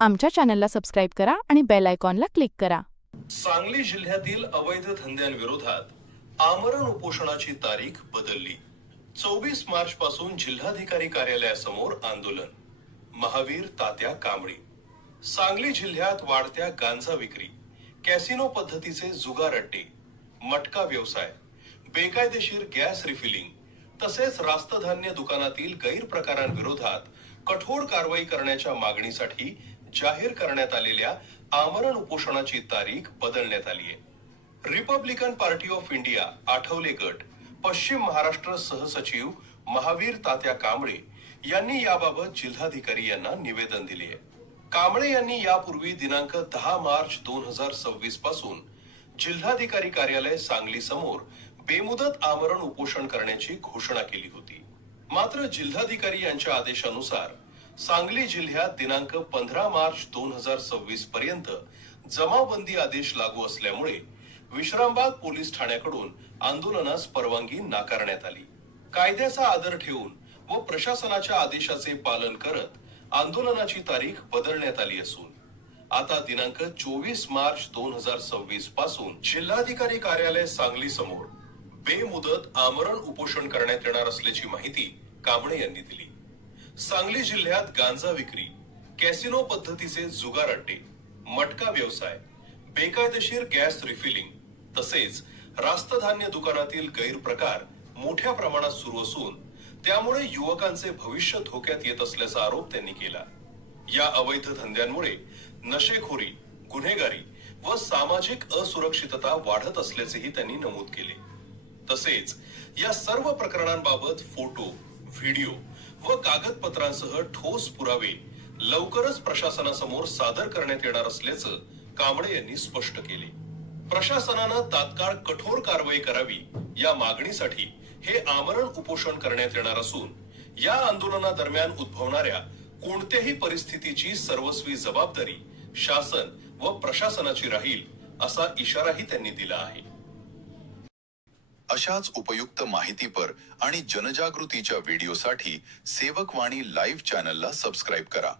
आमच्या चॅनलला सबस्क्राईब करा आणि बेल आयकॉनला क्लिक करा. सांगली जिल्ह्यातील अवैध धंद्यांविरोधात आमरण उपोषणाची तारीख बदलली. 24 मार्च पासून जिल्हाधिकारी कार्यालयासमोर आंदोलन. महावीर तात्या कांबळे. सांगली जिल्ह्यात वाढत्या गांजा विक्री, कॅसिनो पद्धतीचे जुगार अड्डे, मटका व्यवसाय, बेकायदेशीर गॅस रिफिलिंग तसेच रास्त धान्य दुकानातील गैरप्रकारांविरोधात कठोर कारवाई करण्याच्या मागणीसाठी जाहीर करण्यात आलेल्या आमरण उपोषणाची तारीख बदलण्यात आली आहे. Republican party of India Athawale गट पश्चिम महाराष्ट्र सहसचिव महावीर तात्या कांबळे यांनी याबाबत जिल्हाधिकारी यांना निवेदन दिले आहे. कांबळे यांनी यापूर्वी दिनांक 10 मार्च 2026 पासून जिल्हाधिकारी कार्यालय सांगली समोर बेमुदत आमरण उपोषण करण्याची घोषणा केली होती. मात्र जिल्हाधिकारी यांच्या आदेशानुसार सांगली जिल्ह्यात दिनांक 15 मार्च 2026 पर्यंत जमावबंदी आदेश लागू असल्यामुळे विश्रामबाग पोलीस ठाण्याकडून आंदोलनास परवानगी नाकारण्यात आली. कायद्याचा आदर ठेवून व प्रशासनाच्या आदेशाचे पालन करत आंदोलनाची तारीख बदलण्यात आली असून आता दिनांक 24 मार्च 2026 पासून जिल्हाधिकारी कार्यालय सांगली समोर बेमुदत आमरण उपोषण करण्यात येणार असल्याची माहिती कांबळे यांनी दिली. सांगली जिल्ह्यात गांजा विक्री, कॅसिनो पद्धतीचे जुगार अड्डे, मटका व्यवसाय, बेकायदेशीर गॅस रिफिलिंग तसेच रास्त धान्य दुकानातील गैरप्रकार मोठ्या प्रमाणात सुरू असून त्यामुळे युवकांचे भविष्य धोक्यात येत असल्याचा आरोप त्यांनी केला. या अवैध धंद्यांमुळे नशेखोरी, गुन्हेगारी व सामाजिक असुरक्षितता वाढत असल्याचेही त्यांनी नमूद केले. तसेच या सर्व प्रकरणांबाबत फोटो, व्हिडिओ व कागदपत्रांसह ठोस पुरावे लवकरच प्रशासनासमोर सादर करण्यात येणार असल्याचं कांबळे यांनी स्पष्ट केले. प्रशासनानं तात्काळ कठोर कारवाई करावी या मागणीसाठी हे आमरण उपोषण करण्यात येणार असून या आंदोलनादरम्यान उद्भवणाऱ्या कोणत्याही परिस्थितीची सर्वस्वी जबाबदारी शासन व प्रशासनाची राहील असा इशाराही त्यांनी दिला आहे. अशाच उपयुक्त माहितीपर आणि जनजागृतीच्या व्हिडिओसाठी सेवक वाणी लाईव्ह चॅनलला सबस्क्राईब करा.